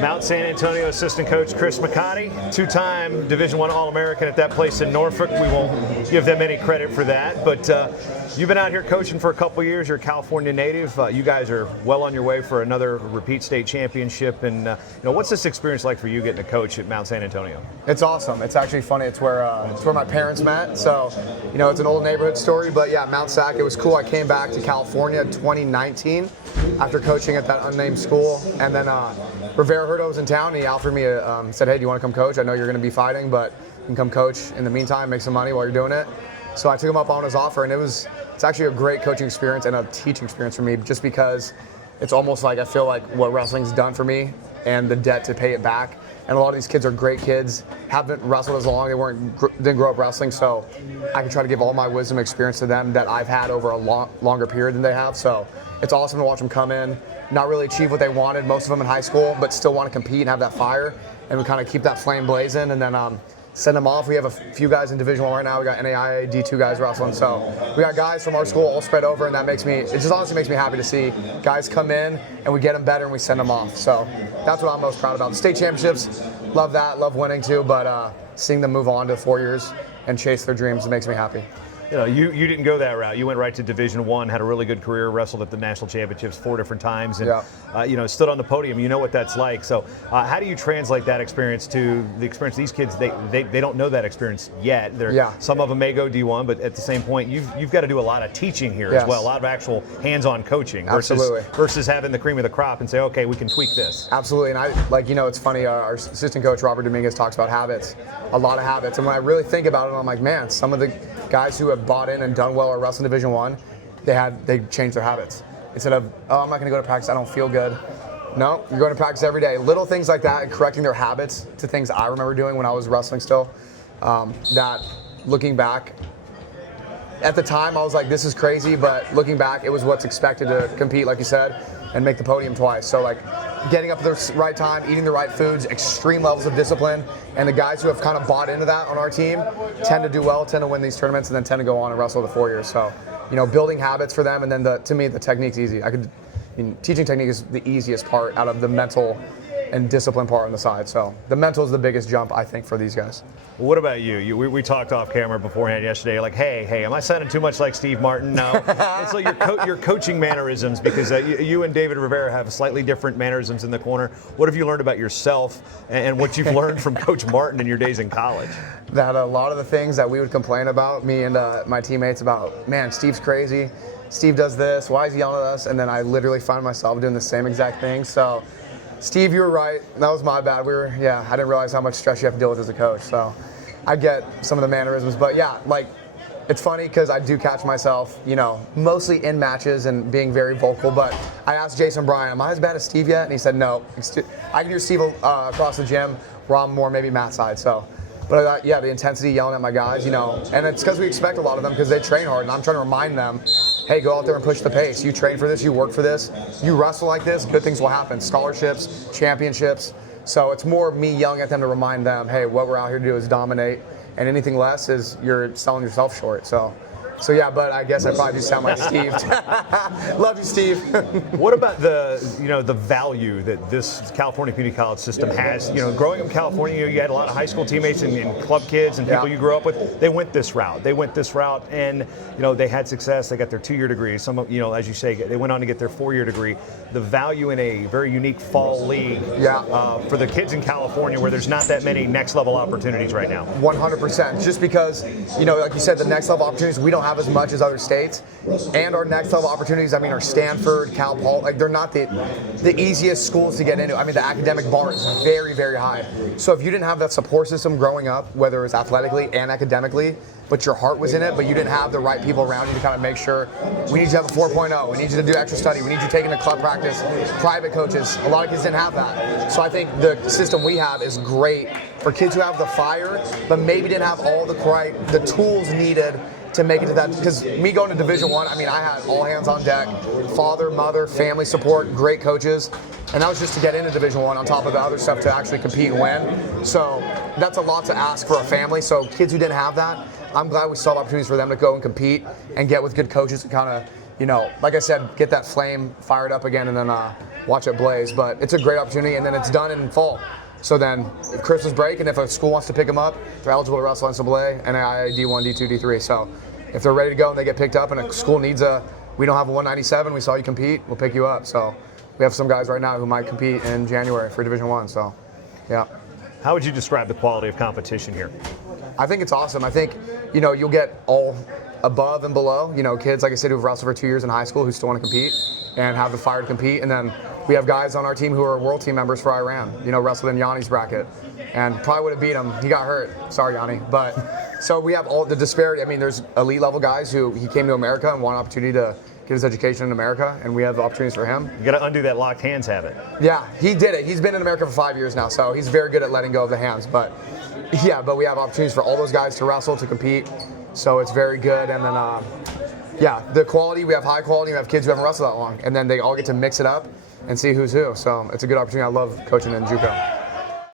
Mount San Antonio assistant coach Chris Mecate, two-time Division I All-American at that place in Norfolk. We won't give them any credit for that, but you've been out here coaching for a couple years. You're a California native. You guys are well on your way for another repeat state championship. And what's this experience like for you getting to coach at Mount San Antonio? It's awesome. It's actually funny. It's where my parents met. So, it's an old neighborhood story. But yeah, Mount Sac. It was cool. I came back to California in 2019 after coaching at that unnamed school, and then Rivera heard I was in town. And he offered me said, "Hey, do you want to come coach? I know you're going to be fighting, but you can come coach in the meantime, make some money while you're doing it." So I took him up on his offer, and it's actually a great coaching experience and a teaching experience for me, just because it's almost like I feel like what wrestling's done for me and the debt to pay it back. And a lot of these kids are great kids, haven't wrestled as long, didn't grow up wrestling, so I can try to give all my wisdom and experience to them that I've had over a longer period than they have. So it's awesome to watch them come in, not really achieve what they wanted, most of them in high school, but still want to compete and have that fire, and we kind of keep that flame blazing, and then send them off. We have a few guys in Division I right now. We got NAIA D2 guys wrestling. So we got guys from our school all spread over, and it just honestly makes me happy to see guys come in and we get them better and we send them off. So that's what I'm most proud about. The state championships, love that, love winning too, but seeing them move on to 4 years and chase their dreams, it makes me happy. You didn't go that route. You went right to Division I, had a really good career, wrestled at the national championships 4 different times, and stood on the podium. You know what that's like. So how do you translate that experience to the experience of these kids? They don't know that experience yet. Some of them may go D1, but at the same point, you've got to do a lot of teaching here as well, a lot of actual hands-on coaching versus having the cream of the crop and say, okay, we can tweak this. Absolutely, and it's funny. Our assistant coach Robert Dominguez talks about habits, a lot of habits, and when I really think about it, I'm like, man, some of the guys who have bought in and done well at wrestling Division I, they changed their habits. Instead of, I'm not going to go to practice, I don't feel good. No, you're going to practice every day. Little things like that and correcting their habits to things I remember doing when I was wrestling still. That looking back, at the time I was like, this is crazy, but looking back, it was what's expected to compete, like you said, and make the podium twice. So getting up at the right time, eating the right foods, extreme levels of discipline, and the guys who have kind of bought into that on our team tend to do well, tend to win these tournaments, and then tend to go on and wrestle the 4 years. So, building habits for them, and then to me, the technique's easy. Teaching technique is the easiest part out of the mental and discipline part on the side. So the mental is the biggest jump, I think, for these guys. What about you? We talked off camera beforehand yesterday, like, hey, am I sounding too much like Steve Martin? No. It's like your coaching mannerisms, because you and David Rivera have slightly different mannerisms in the corner. What have you learned about yourself and what you've learned from Coach Martin in your days in college? That a lot of the things that we would complain about, me and my teammates, about, man, Steve's crazy. Steve does this. Why is he yelling at us? And then I literally find myself doing the same exact thing. So, Steve, you were right. That was my bad. I didn't realize how much stress you have to deal with as a coach. So I get some of the mannerisms. But yeah, it's funny because I do catch myself, mostly in matches and being very vocal. But I asked Jason Bryan, am I as bad as Steve yet? And he said, no. I can hear Steve across the gym, where I'm more maybe Matt's side. So, but the intensity, yelling at my guys, and it's because we expect a lot of them because they train hard. And I'm trying to remind them, hey, go out there and push the pace. You train for this, you work for this, you wrestle like this, good things will happen. Scholarships, championships. So it's more of me yelling at them to remind them, hey, what we're out here to do is dominate, and anything less is you're selling yourself short. So yeah, but I guess I probably do sound like Steve. Love you, Steve. What about the value that this California Community College system has? Growing up in California, you had a lot of high school teammates and club kids and people you grew up with. They went this route. And they had success. They got their 2-year degree. Some, as you say, they went on to get their 4-year degree. The value in a very unique fall league for the kids in California, where there's not that many next level opportunities right now. 100%. Just because, like you said, the next level opportunities, we don't have as much as other states, and our next level opportunities, are Stanford, Cal Poly, they're not the easiest schools to get into. The academic bar is very, very high. So if you didn't have that support system growing up, whether it was athletically and academically, but your heart was in it, but you didn't have the right people around you to kind of make sure, we need you to have a 4.0, we need you to do extra study, we need you taking to club practice, private coaches. A lot of kids didn't have that. So I think the system we have is great for kids who have the fire, but maybe didn't have all the tools needed to make it to that. Because me going to Division I, I had all hands on deck, father, mother, family support, great coaches, and that was just to get into Division I on top of the other stuff to actually compete and win. So that's a lot to ask for a family. So kids who didn't have that, I'm glad we saw opportunities for them to go and compete and get with good coaches and kind of like I said, get that flame fired up again and then watch it blaze. But it's a great opportunity, and then it's done in fall. So then Christmas break, and if a school wants to pick them up, they're eligible to wrestle NCAA, NAIA, D1, D2, D3. So if they're ready to go and they get picked up and a school needs we don't have a 197, we saw you compete, we'll pick you up. So we have some guys right now who might compete in January for Division I. So, yeah. How would you describe the quality of competition here? I think it's awesome. I think, you'll get all above and below, kids, like I said, who've wrestled for 2 years in high school who still want to compete and have the fire to compete. And then we have guys on our team who are world team members for Iran, wrestled in Yanni's bracket and probably would have beat him. He got hurt. Sorry, Yanni. But so we have all the disparity. I mean, there's elite level guys who he came to America and want an opportunity to get his education in America, and we have opportunities for him. You got to undo that locked hands habit. Yeah, he did it. He's been in America for 5 years now, so he's very good at letting go of the hands. But we have opportunities for all those guys to wrestle, to compete. So it's very good. And then, the quality, we have high quality. We have kids who haven't wrestled that long, and then they all get to mix it up and see who's who. So it's a good opportunity. I love coaching in JUCO.